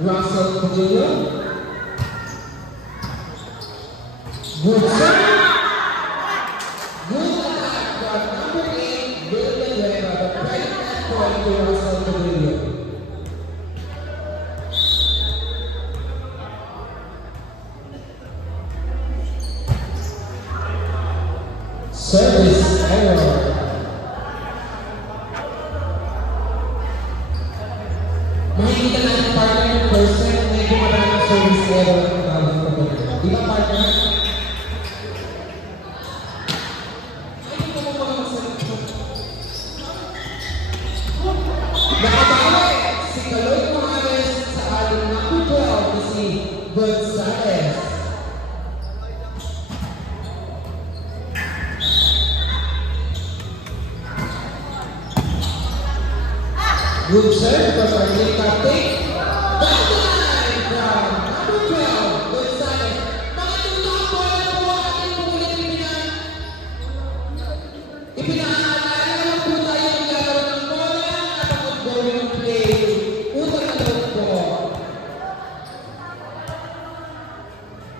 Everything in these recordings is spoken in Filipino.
Russell Padilla. Good serve. Good attack from number 8, Villanueva. The credit that point to Russell Padilla. Service error. Makikita natin partner ng person, medyo maraming service error ang tawag ko ba? Di ba partner? Nakabawi si Kaloy Morales sa ating number 12 na si Gonzales. Good serve from our new captain. Down the line from number 12, Gonzales. Mga tutang bola po ating ulit ipinaalala lang po tayo ng laro ng bola at ang ongoing play. Utang na loob po.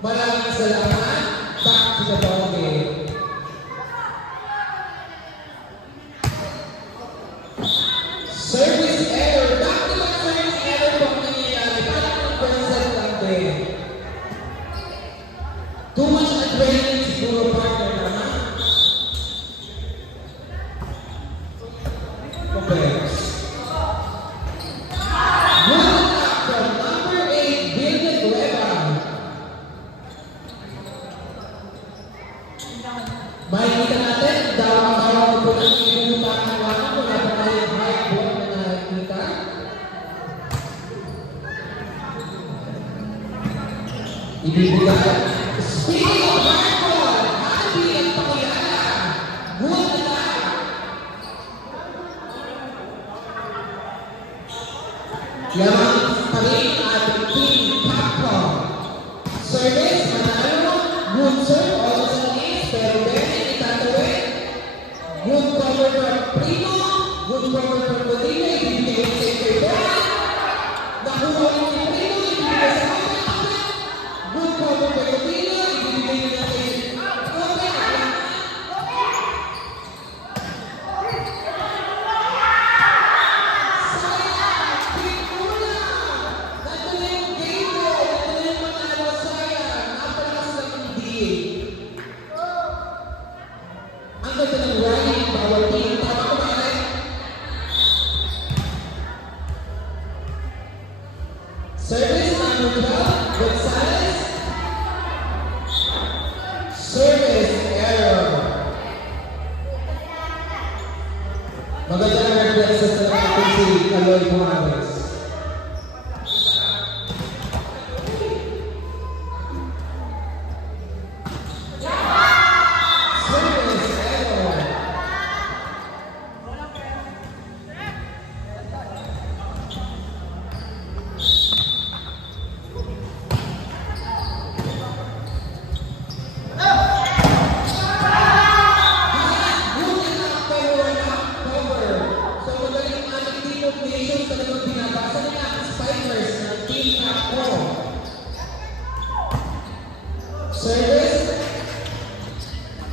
Maraming salamat. Back to the ball game. Service error. Bakit naman service error po ang nangyayari? Parang ng percent lang din. Too much adrenaline siguro partner naman. Okay. Good attack from number 8, Villanueva. Makikita natin, dawa-dawa po lang yung utang wala pa tayong high ball na nakikita. Ibibigay. Speaking of high ball, Happy nagpakilala. Good attack. Lamang pa rin ang ating team Capcom. Service, manalo. Good serve, always an ace, pero Bennett itatawid. Good cover from Primo. Good cover from Bodilla. Ibibigay yung save kay Bennett. Nakuha rin ni Primo. Ibibigay sa kapit. Good cover kay Bodilla. Ibibigay yung save. Ang ganda ng rally, bawal din. Tama ko ba rin? Service number 12, Gonzales. Service error. Maganda ang reflexes na natin si Kaloy Morales. Service.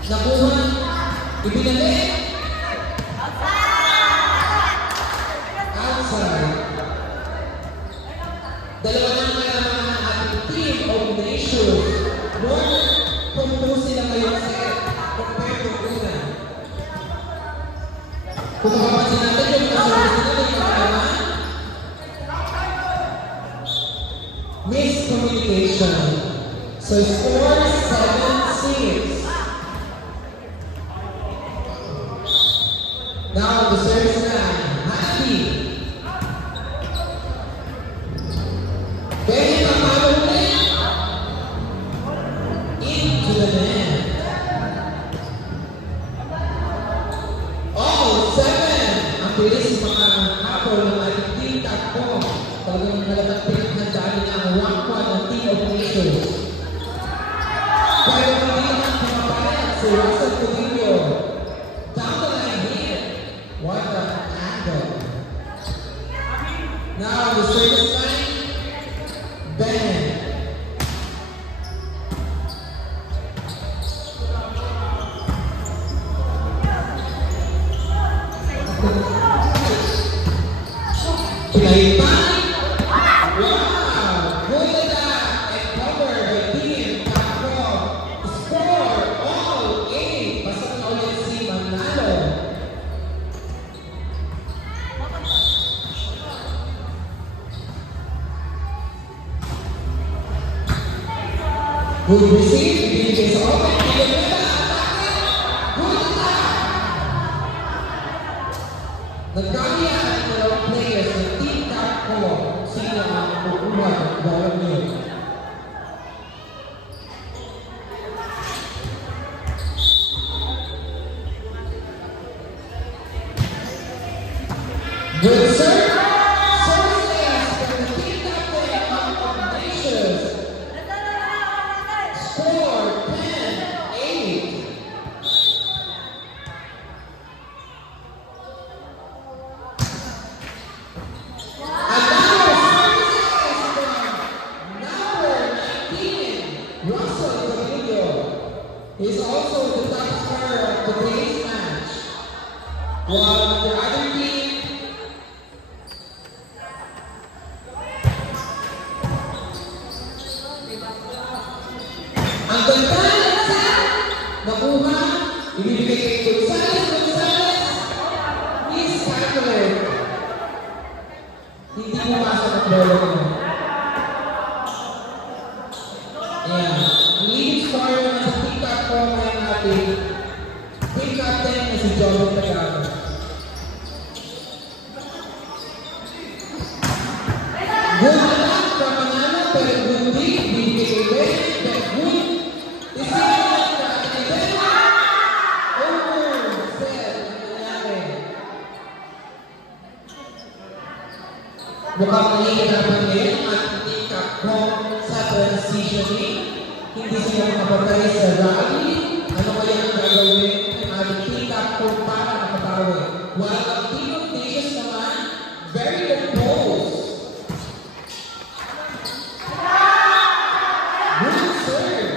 Nakuha. Ibinalik. Outside. Dalawa na kailangan ng ating team of nations. More compose sila ngayong set compared to una. Kung makapansin natin yung service nila yung kailangan. Miscommunication. So score 7-6. Now the service line, Happy. Benny Papalo ulit. Into the net. Oh, 7. Ang bilis mga couple ng ating team Capcom. Talagang nalagang pinaghandaan nila ang rank 1 ng Team of Nations. Pero hindi naman pumapayag si Russell Padilla. Down the line here. What an angle. Now the service line. Wow! Good attack and cover by Team Capcom. Score all 8. Basta na ulit si Manalo. Good receive, binigay sa open. Villanueva, atake. Good attack. Nagkaya ang dalawang players ng Team Capcom. Sino ang kukuha ng dalawang nyo? Good serve. Services from the Team Capcom of Nations. Score 10-8. He's also the top scorer of today's match. While the other team ang ganda ng set nakuha, ibibigay kay Gonzales. He's calculated. Hindi pumasok ang bola mo. Ayan. Leading scorer na sa Team Capcom ay natin team captain na si Joel Tagano. Good attack from Manalo pero good lead. Bibigay kay Ben. But good decision from Ben. Over-set ang nangyari. Mukhang nahihirapan ngayon ang Team Capcom sa transitioning. Hindi sila makapatay sa rally. Ano kaya ang gagawin ng ating Team Capcom para makabawi? While ang Team of Nations naman, very composed. Good serve.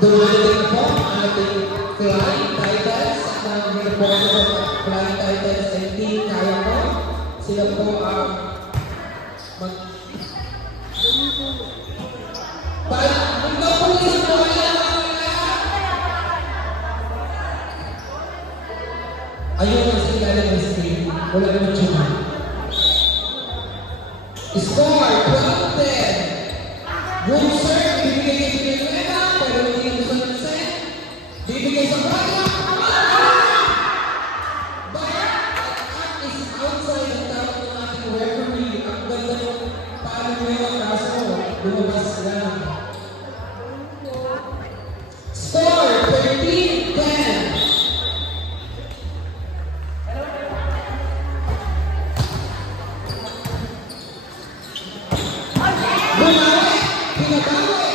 Dumadating na po ang ating Flying Titans at ang report sa Flying Titans ay Team Kaya po. Sila po ang Ikaw po isang bola ayun ang sa ilalim ng screen. Wala naman siya. Score 12-10. Good serve. Bibigay kay Villanueva pero hindi yung gusto ng set. Bibigay sa bola. Outside ang tawag ng ating referee, ang ganda ng paano mo yung kaso, lumabas lang. Score 13-10. Bumawi, pinabawi.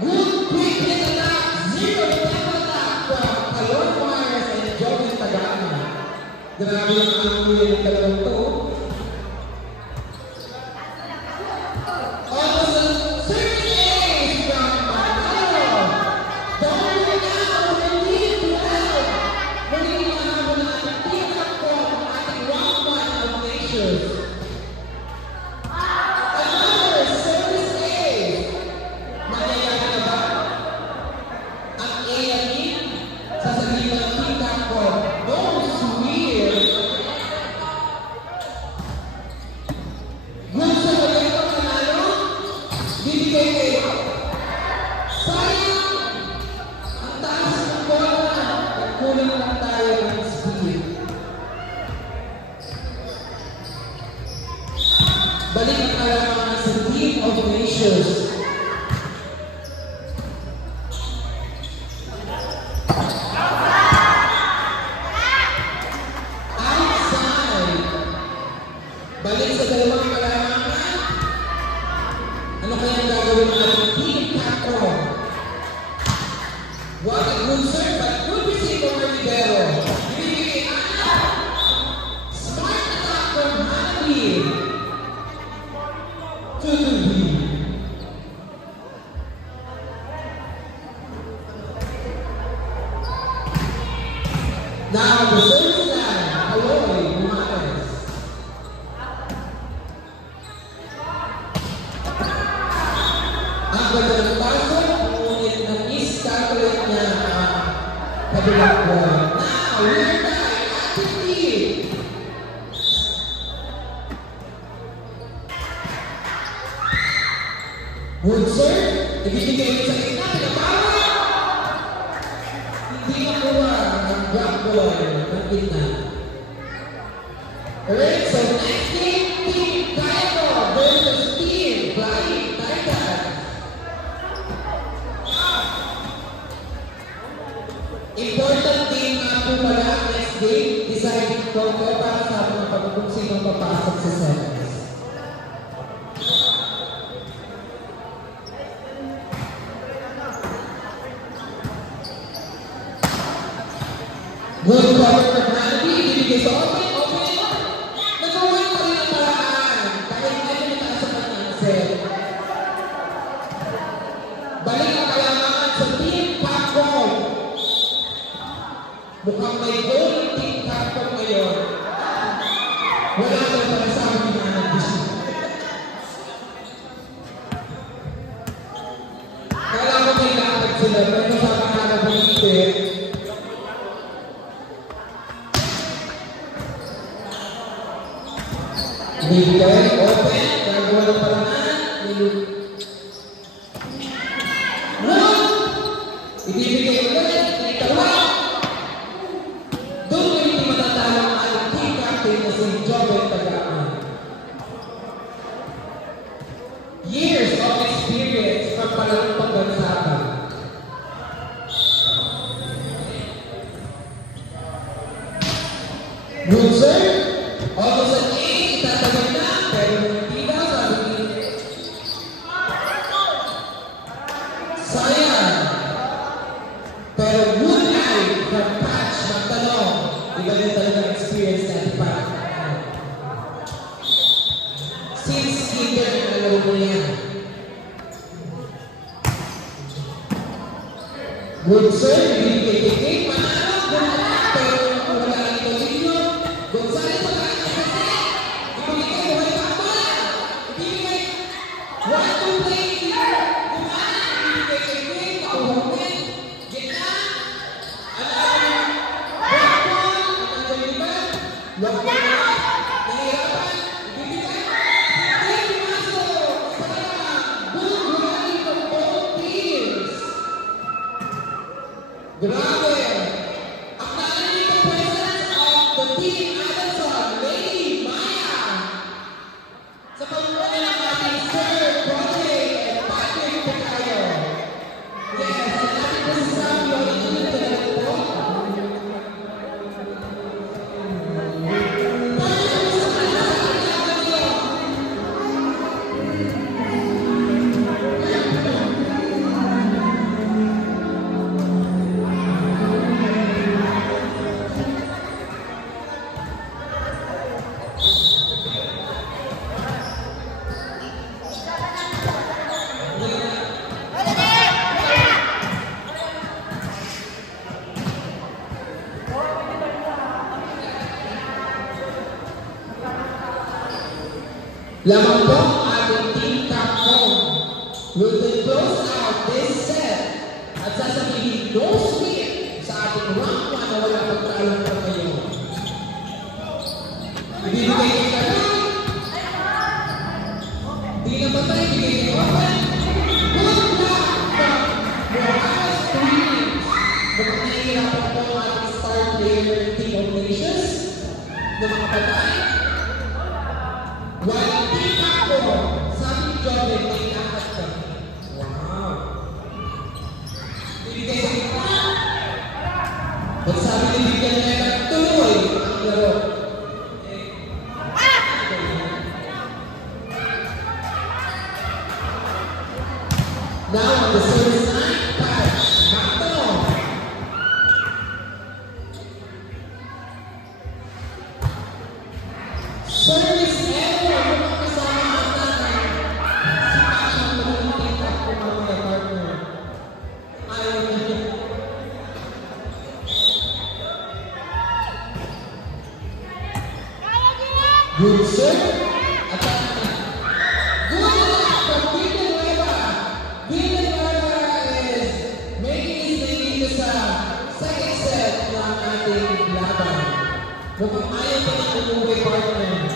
Good quickness attack, zero tempo attack from Calor Myers and Joel Tagano. Grabe yung anulo yung dalawang to. Also, service from Manalo. Don't look out, we're leading to help. Muling mahabol na ating Team Capcom, ating round 1 of Nations. Another service A. Mangyayari na ba? Ang A yan sasabihin ng Team Capcom, those who will gusto mo yung Manalo, bibigay kayo. Sayang, ang taas ng bola, nagkulang lang tayo ng speed. Balik ang kalamangan sa Team of Nations. Outside. Balik sa dalawang kalamangan. Ano kaya ang gagawin ng ating Team Capcom? What a good serve, but good receive from Rivero. Binibigay Ana. Smart attack from Hanley. To the lead. Now, the service line, Aloy Juarez. Ang ganda ng paso, ngunit na-miscalculate niya ang kabilang buwan. Now, we're back at the team. Good serve, ibibigay mo sa gitna, pinabawa. Hindi makuha ang drop ball ng gitna. Alright, so next game, Team Kaito versus Team Flying Titans. Important game nga po pala next game, deciding trophy para sa mga pagkakung sino papasok sa semis. Good cover from Handy, ibibigay sa open, open. Nag-away pa rin ang paraan, kahit medyo nitaas sa kanyang set. Balik ang kalamangan sa Team Capcom. Mukhang may goal ng Team Capcom ngayon. Wala ko para sa akin na nag-gusto. Kala ko may lakad sila, pero sa mga nabunite. Ibigay, open, gagawa ng paraan, ibibigay ulit, may tawa. Doon ko hindi matatalo ang team captain na si Joel Tagaan. Years of experience from palarong pagbansakan. Good sir, almost an 8, itatawag na, pero hindi daw sabi ni sayang. Pero good eye from Patch magtanong. Iba din talaga experience natin pa. Since kinder na nalaro mo yan. Good sir, ibigay manalo, good eye, pero wala ito sino. Gonzales wala ito kasi. Ibigay, wala ito ako na. Ibigay, one, two, play here. Ibigay kay Queen, kauhongin. Gitna. Grabe! Ang narinig ang presence of the Team Adelson, Lady Maya. Sa pagmumuna ng ating Sir Project and Patrick Picayo. Yes, ang ating posisabi ang ituloy ka na ito. Lamang po ang ating Team Capcom will then close out this set at sasabihin no sweep sa ating round 1 na wala pagkalang pa kayo. Ibibigay kayo na lang. Di na patay, ibigay kayo open. Good luck from Morales Queens. Mukhang nahihirapan po ang ating star player Team of Nations na mga patay. While Team Capcom, sabi ni Joven, may lakad ka. Wow! Bibigay sa kita. At sabi ni Bigyan na tuloy ang laro. Now on the service line, Patch Magtanong. Service error, mga kasama natin. Si Patch Magtanong, Team Capcom, mga partner. Ayaw na. Good serve. Attack. Good attack from Villanueva. Villanueva is making his way dito sa second set ng ating laban. Mukhang ayaw pa ng umuwi partner.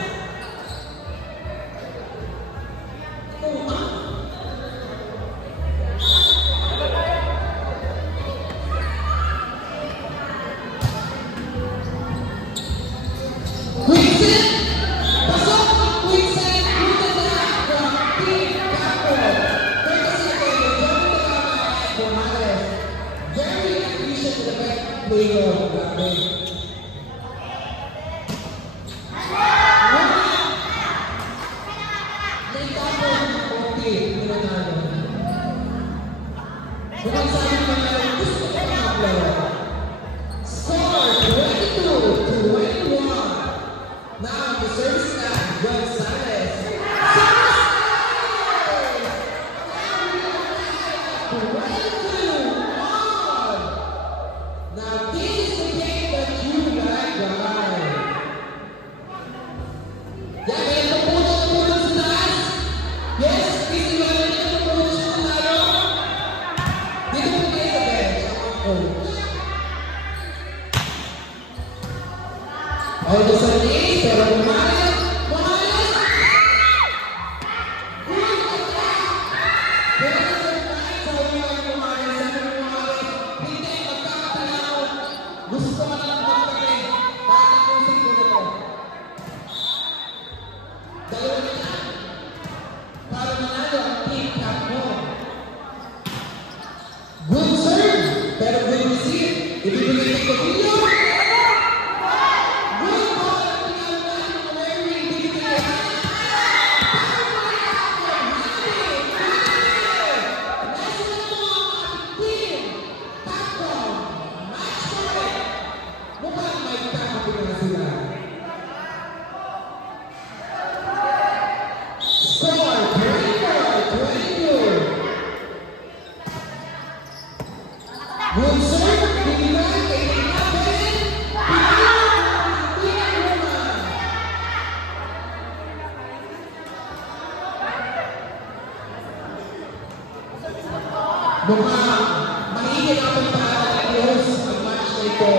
Mukhang mahihirapan pa i-close ang match na ito.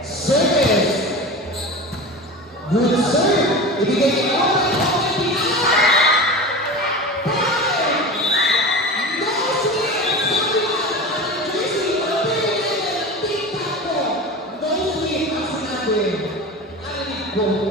Service. Good serve. Ibigay niyo open, pinaka. No sweep. Sabi nga ang jersey, ang period ng team tapo. No sweep ang sinabi. Arinig ko.